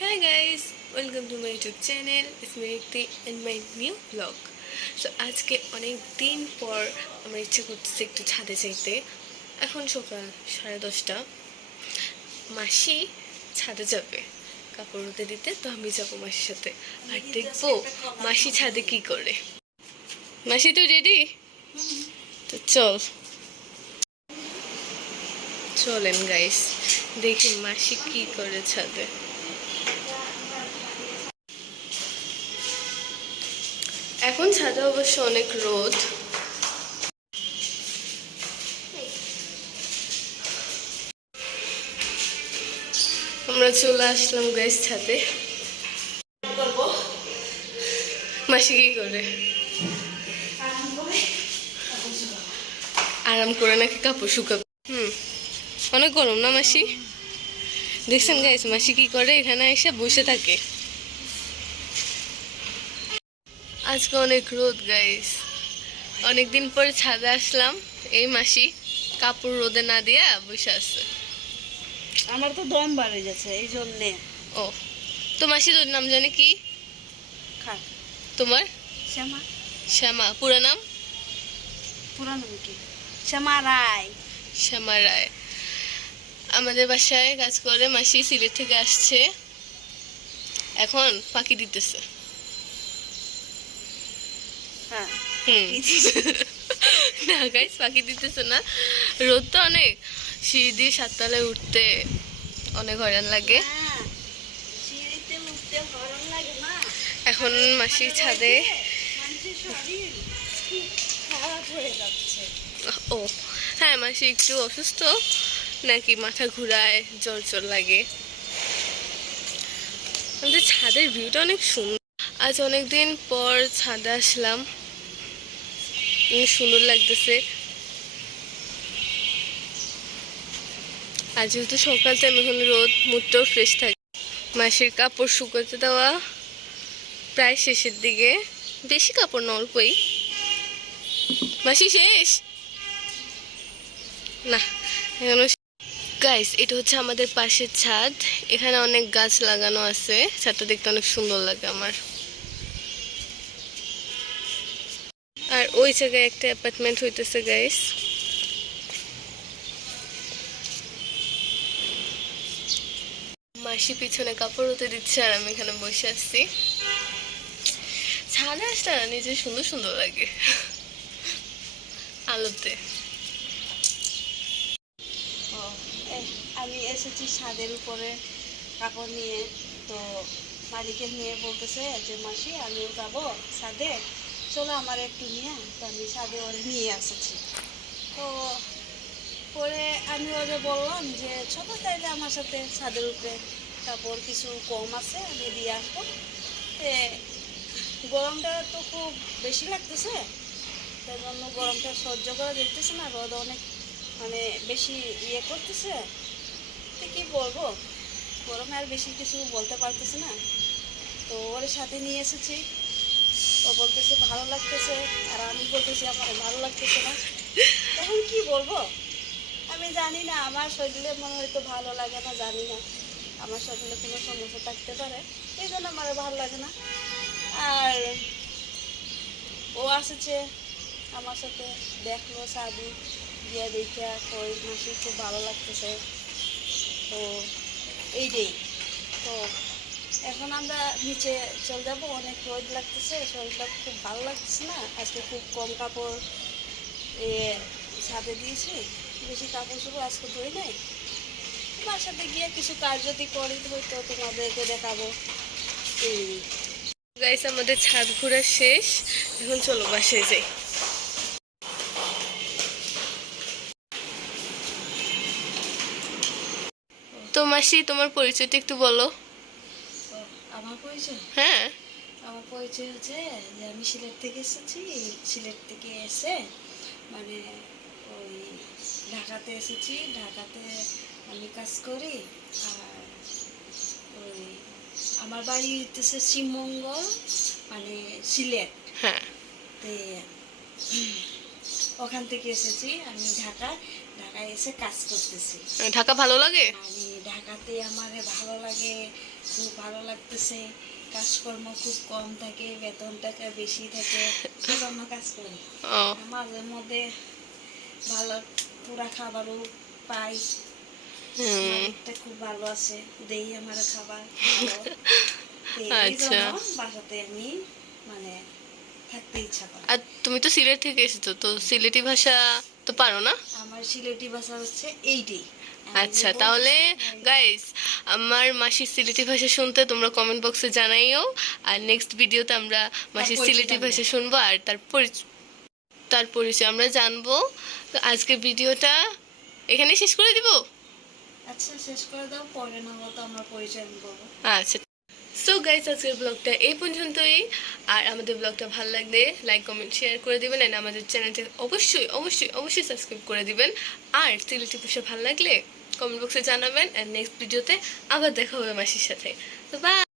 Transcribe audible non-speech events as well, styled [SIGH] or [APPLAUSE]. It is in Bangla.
Welcome to my YouTube channel. It's me Rikti and my new vlog. So, আজকে অনেক দিন পর আমার ইচ্ছে করতেছে একটু ছাদে যাইতে। এখন সকাল সাড়ে দশটা। মাসি ছাদে যাবে কাপড় রোদে দিতে, তো আমি যাব মাসির সাথে। আর দেখব মাসি ছাদে কি করে। মাসি, তুই রেডি তো চল। চলেন গাইস দেখি মাসি কি করে ছাদে। এখন ছাদে অবশ্য অনেক রোদ। আমরা চলে আসলাম গাইস ছাদে। মাসি কি করে? আরাম করে নাকি কাপড় শুকাবে? হুম, অনেক গরম না মাসি? দেখছেন গাইস মাসি কি করে? এখানে এসে বসে থাকে। আজকে অনেক রোদ গাইস অনেকদিন পরে ছাদে আসলাম এই মাসি কাপড় রোদে না দিয়া বসে আছে। আমার তো দম বাড়ে গেছে এই জন্যে। ও তো মাসি তোর নাম জানে কি? তোমার? শ্যামা। শ্যামা পুরো নাম? পুরানো কি? শ্যামা রায়। শ্যামা রায়। আমাদের বাসায় কাজ করে মাসি সিলেট থেকে আসছে। এখন পাখি দিতেছে। হ্যাঁ। না গাইস পাখি দিতেছে না। রোদ তো অনেক। সিঁড়ি দিয়ে সাততলায় উঠতে অনেক হয়রান লাগে। হ্যাঁ, এখন মাসি ছাদে ও হ্যাঁ মাসি একটু অসুস্থ। নাকি মাথা ঘুরায় জ্বর জ্বর লাগে। আমাদের ছাদের ভিউটা অনেক সুন্দর। আজ অনেকদিন পর ছাদে আসলাম। সুন্দর লাগতেছে। আর যেহেতু সকাল টাইম এখন রোদ, মুডটাও ফ্রেশ থাকে। মাসির কাপড় শুকাতে দেওয়া প্রায় শেষের দিকে। বেশি কাপড় না, অল্পই। মাসি, শেষ? না, এখনও গাইস এটা হচ্ছে আমাদের পাশের ছাদ। এখানে অনেক গাছ লাগানো আছে। ছাদটা দেখতে অনেক সুন্দর লাগে আমার। ওই জায়গায় একটা অ্যাপার্টমেন্ট হইতেছে গাইস মাসি পিছনে কাপড় হতে দিচ্ছে আর আমি এখানে বসে আসছি ছাদে আসলে নিজে সুন্দর সুন্দর লাগে। আলোতে। আমি এসেছি ছাদের উপরে কাপড় নিয়ে। তো মালিকের নিয়ে বলতেছে যে, মাসি, আমিও যাব ছাদে। চলো আমার একটু নিয়ে, তো আমি ছাদে ওরে নিয়ে এসেছি তো পরে আমি ওরে বললাম যে, চলো তাইলে আমার সাথে ছাদের উপরে কাপড় কিছু কম আছে, আমি দিয়ে আসব। তে গরমটা তো খুব বেশি লাগতেছে তার জন্য গরমটা সহ্য করা যেতেছে না, রোদ অনেক মানে বেশি ইয়ে করতেছে। তো কী বলব, গরমে আর বেশি কিছু বলতে পারতেছে না। তো ওর সাথে নিয়ে এসেছি। ও বলতেছে, ভালো লাগতেছে। আর আমি বলতেছি, আমার ভালো লাগতেছে না। তখন কি বলব? আমি জানি না, আমার শরীরে মনে হয়তো ভালো লাগে না, জানি না। আমার শরীরে কোনো সমস্যা থাকতে পারে, এই জন্য আমার ভালো লাগে না। আর ও আসেছে আমার সাথে, দেখল সাদু গিয়ে দেখে ওই মাসি খুব ভালো লাগতেছে। তো, এইটাই। তো এখন আমরা নিচে চলে যাব, অনেক রোদ লাগতেছে, শরীরটা খুব ভালো লাগতেছে না? আজকে খুব কম কাপড় ছাদে দিয়েছি, বেশি কাপড় চোপড় আজকে ধরি নাই। তোমার সাথে গিয়ে কিছু কাজ যদি করি, হয়তো তোমাদেরকে দেখাবো। এই। গাইস আমাদের ছাদ ঘোরা শেষ, এখন চলো বাসায় যাই। তো তোমার পরিচয়টা একটু বলো। আমার পরিচয়? হ্যাঁ। আমার পরিচয় হচ্ছে যে আমি সিলেট থেকে এসেছি। সিলেট থেকে এসে মানে ওই ঢাকাতে এসেছি। ঢাকাতে আমি কাজ করি। আর ওই আমার বাড়ি হচ্ছে শিবমঙ্গল মানে সিলেট। হ্যাঁ। তে ওখান থেকে এসেছি আমি ঢাকা ঢাকায় এসে কাজ করতেছি। ঢাকা ভালো লাগে? আমি ঢাকাতে আমার ভালো লাগে খুব ভালো লাগতেছে কাজকর্ম খুব কম থাকে বেতন টাকা বেশি থাকে সেজন্য কাজ করি। মাঝে মধ্যে ভালো পুরা খাবারও পাই। মালিকটা খুব ভালো আছে দেই আমার খাবার [LAUGHS] আচ্ছা। বাসাতে আমি মানে থাকতে ইচ্ছা করে। আর তুমি তো সিলেট থেকে এসেছ তো সিলেটি ভাষা তো পারো না? আমার সিলেটি ভাষা হচ্ছে এইটাই আচ্ছা তাহলে গাইস আমার মাসির সিলেটি ভাষা শুনতে তোমরা কমেন্ট বক্সে জানাইও। আর নেক্সট ভিডিওতে আমরা মাসির সিলেটি ভাষা শুনব আর তার পরিচয় তার পরিচয় আমরা জানব। আজকে ভিডিওটা এখানে শেষ করে দিব? আচ্ছা শেষ করে দাও পরে না আমরা পরিচয় করব আচ্ছা। সো গাইজ আজকের ব্লগটা এই পর্যন্তই। আর আমাদের ব্লগটা ভালো লাগলে লাইক কমেন্ট শেয়ার করে দিবেন। অ্যান্ড আমাদের চ্যানেলটা অবশ্যই অবশ্যই অবশ্যই সাবস্ক্রাইব করে দিবেন। আর সিলেটি পোষা ভালো লাগলে কমেন্ট বক্সে জানাবেন। অ্যান্ড নেক্সট ভিডিওতে আবার দেখা হবে মাসির সাথে। তো বাই